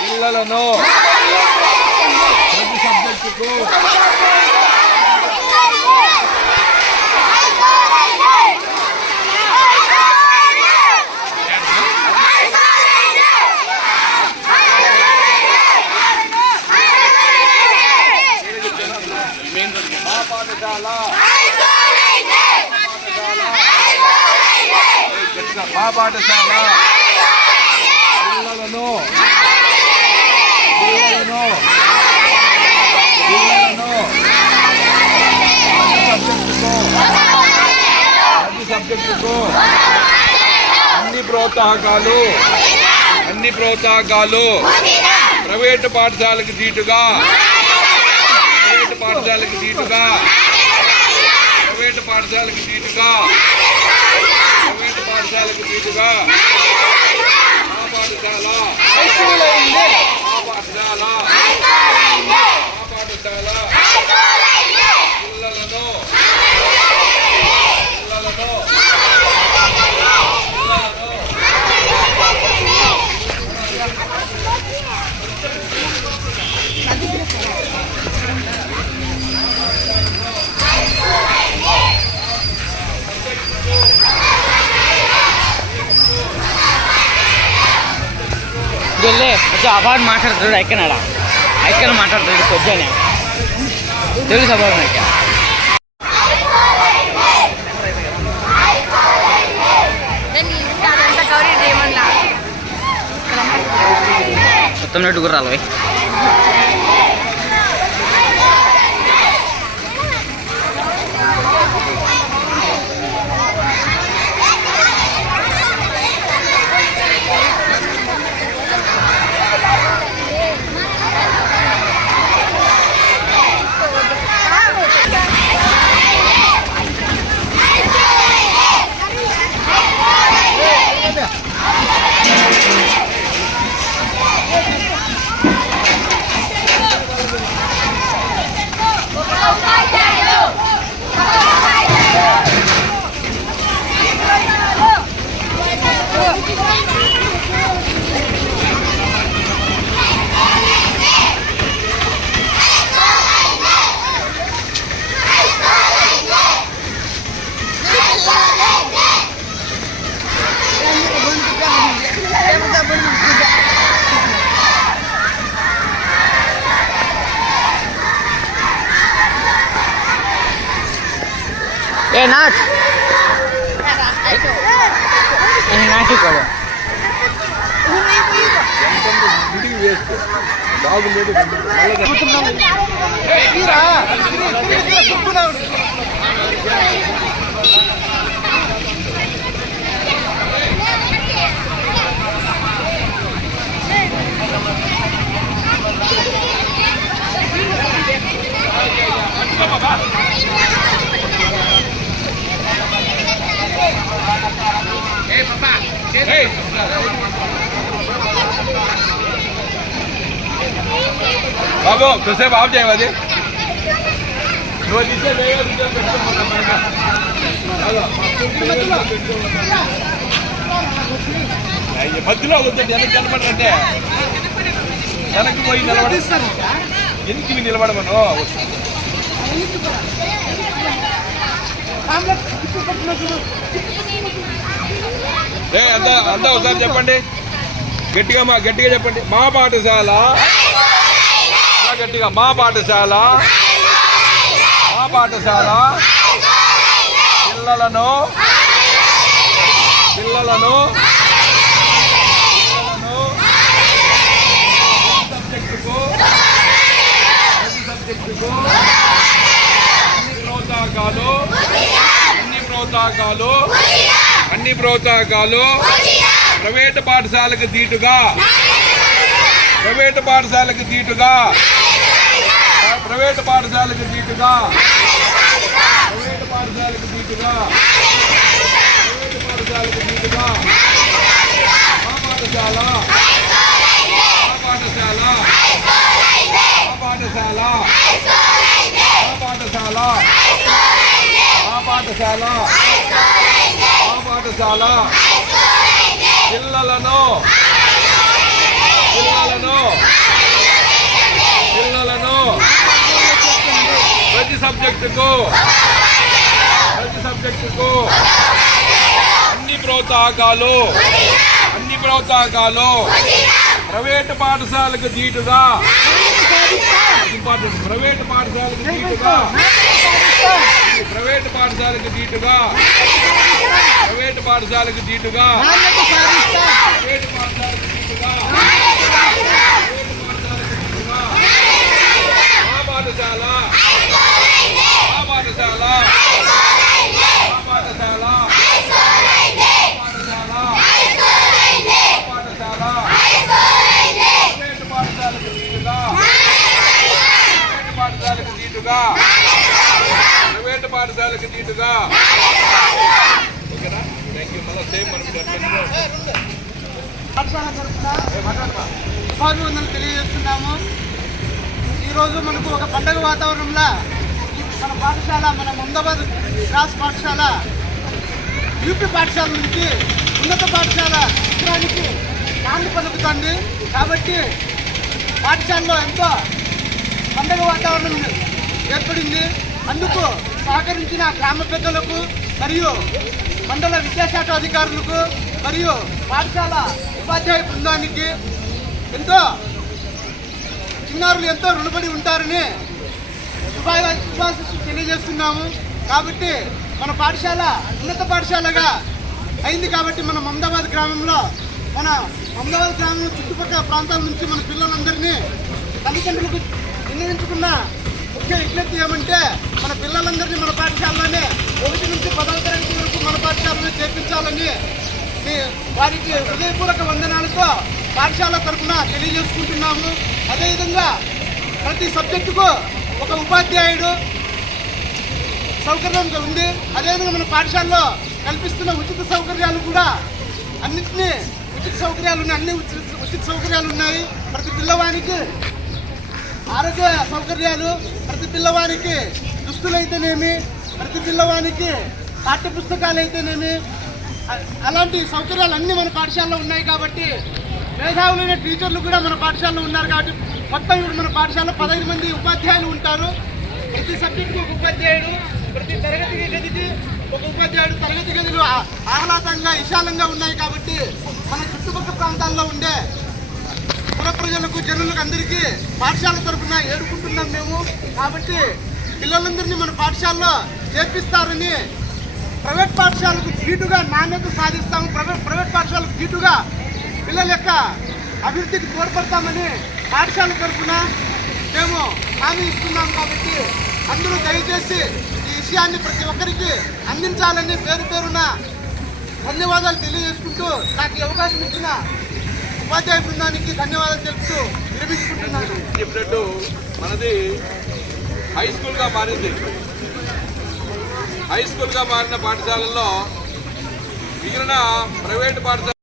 పిల్లలను ప్రతి సబ్జెక్టుకు మా పాఠశాల మా పాఠశాల. పిల్లలను పిల్లలను పిల్లలను. అన్ని సబ్జెక్టుకు ప్రతి సబ్జెక్టుకు అన్ని ప్రోత్సాహకాలు అన్ని ప్రోత్సాహకాలు. ప్రైవేటు పాఠశాలకు దీటుగా ప్రైవేటు పాఠశాలకు దీటుగా ప్రైవేటు పాఠశాలకు దీటుగా ప్రైవేటు పాఠశాలకు దీటుగా వెళ్ళే కొంచెం అవార్డు మాట్లాడుతాడు ఎక్కనాడా ఎక్కడ మాట్లాడుతాడు కొంచెం తెలుసు అవార్డు ఎక్క గౌరీ రేమన్నా మొత్తం నెట్టు గుర్రాలు పోయి ఏ నాట్ నాటి కూడా గుడికి వేస్ట్ బాబు కొద్దిసేపు ఆఫ్ చేయవు అది. మధ్యలో వద్దు వెనక్కి నిలబడంటే వెనక్కి పోయి నిలబడి ఎందుకు నిలబడమను. ఏ అంతా అంతా ఒకసారి చెప్పండి. గట్టిగా మా గట్టిగా చెప్పండి. మా పాఠశాల గట్టిగా మా పాఠశాల. మా పాఠశాల. పిల్లలను. పిల్లలను. పిల్లలను. సబ్జెక్టుకు ప్రతి సబ్జెక్టుకు. అన్ని ప్రోత్సాహకాలు. అన్ని ప్రోత్సాహకాలు. అన్ని ప్రోత్సాహకాలు. ప్రైవేటు పాఠశాలకు దీటుగా ప్రైవేటు పాఠశాలకు దీటుగా ప్రైవేటు పాఠశాలకు దీటుగా ప్రైవేటు పాఠశాలకు దీటుగా ప్రైవేటు పాఠశాలకు దీటుగా మా పాఠశాల మా పాఠశాల మా పాఠశాల మా పాఠశాల మా పాఠశాల ఆ పాఠశాల పిల్లలను పిల్లలను పిల్లలను ప్రతి సబ్జెక్టుకు ప్రతి సబ్జెక్టుకు అన్ని ప్రోత్సాహకాలు అన్ని ప్రోత్సాహకాలు ప్రైవేటు పాఠశాలకు దీటుగా. ఇంపార్టెంట్ ప్రైవేటు పాఠశాలకు దీటుగా. ప్రైవేటు పాఠశాలకు దీటుగా. ప్రైవేటు పాఠశాలకు దీటుగా. ప్రైవేట్ ప్రైవేటు పాఠశాలకు దీటుగా ఆ పాఠశాల ఆ పాఠశాల ఆ పాఠశాల ఆ పాఠశాల ఆ పాఠశాల ప్రైవేటు పాఠశాలకు దీటుగా ప్రైవేటు పాఠశాలకు దీటుగా ప్రైవేట్ పాఠశాలకు దీటుగా ఓకేనా? థ్యాంక్ యూ మళ్ళీ సేమ్ పాఠశాల తెలియజేస్తున్నాము. ఈరోజు మనకు ఒక పండగ వాతావరణంలో మన పాఠశాల మన ముందాబాద్ క్రాస్ పాఠశాల యూపీ పాఠశాల నుంచి ఉన్నత పాఠశాల చిత్రానికి నాంది పలుకుతుంది. కాబట్టి పాఠశాలలో ఎంతో పండగ వాతావరణం ఉంది. ఏర్పడింది. అందుకు సహకరించిన గ్రామ పెద్దలకు మరియు మండల విద్యాశాఖ అధికారులకు మరియు పాఠశాల ఉపాధ్యాయ బృందానికి ఎంతో చిన్నారులు ఎంతో రుణపడి ఉంటారని శుభా- తెలియజేస్తున్నాము. కాబట్టి మన పాఠశాల ఉన్నత పాఠశాలగా అయింది కాబట్టి మన మమదాబాద్ గ్రామంలో మన మమదాబాద్ గ్రామం చుట్టుపక్కల ప్రాంతాల నుంచి మన పిల్లలందరినీ తల్లిదండ్రులకు నిర్ణయించుకున్న ముఖ్య విజ్ఞప్తి ఏమంటే మన పిల్లలందరినీ మన పాఠశాలలోనే ఒకటి నుంచి పదవ తరగతి వరకు మన పాఠశాలలో చేర్పించాలని వారికి హృదయపూర్వక వందనాలతో పాఠశాల తరఫున తెలియజేసుకుంటున్నాము. అదేవిధంగా ప్రతి సబ్జెక్టుకు ఒక ఉపాధ్యాయుడు సౌకర్యం ఉంది. అదేవిధంగా మన పాఠశాలలో కల్పిస్తున్న ఉచిత సౌకర్యాలు కూడా అన్నింటినీ ఉచిత సౌకర్యాలు ఉన్నాయి అన్ని ఉచిత ఉచిత సౌకర్యాలు ఉన్నాయి. ప్రతి పిల్లవానికి ఆరోగ్య సౌకర్యాలు ప్రతి పిల్లవానికి దుస్తులైతేనేమి ప్రతి పిల్లవానికి పాఠ్య పుస్తకాలు అయితేనేమి అలాంటి సౌకర్యాలు అన్నీ మన పాఠశాలలో ఉన్నాయి కాబట్టి మేధావులైన టీచర్లు కూడా మన పాఠశాలలో ఉన్నారు కాబట్టి మొత్తం ఇప్పుడు మన పాఠశాలలో పదహైదు మంది ఉపాధ్యాయులు ఉంటారు. ప్రతి సబ్జెక్టుకు ఒక ఉపాధ్యాయుడు ప్రతి తరగతి గదికి ఒక ఉపాధ్యాయుడు తరగతి గదులు ఆహ్లాదంగా విశాలంగా ఉన్నాయి కాబట్టి మన చుట్టుపక్కల ప్రాంతాల్లో ఉండే పుర ప్రజలకు జనులకు అందరికీ పాఠశాల తరఫున ఏడుకుంటున్నాం మేము. కాబట్టి పిల్లలందరినీ మన పాఠశాలలో చేర్పిస్తారని ప్రైవేట్ పాఠశాలకు ధీటుగా నాణ్యత సాధిస్తాము. ప్రైవేట్ ప్రైవేట్ పాఠశాలకు ధీటుగా పిల్లల యొక్క అభివృద్ధికి తోడ్పడతామని పాఠశాల తరఫున మేము హామీ ఇస్తున్నాం కాబట్టి అందరూ దయచేసి ఈ విషయాన్ని ప్రతి ఒక్కరికి అందించాలని పేరు పేరున ధన్యవాదాలు తెలియజేసుకుంటూ నాకు అవకాశం ఇచ్చిన ఉపాధ్యాయ బృందానికి ధన్యవాదాలు తెలుపుతూ వినిపించుకుంటున్నాను చెప్పినట్టు మనది హై స్కూల్గా మారింది. హై స్కూల్గా మారిన పాఠశాలల్లో మిగిలిన ప్రైవేట్ పాఠశాల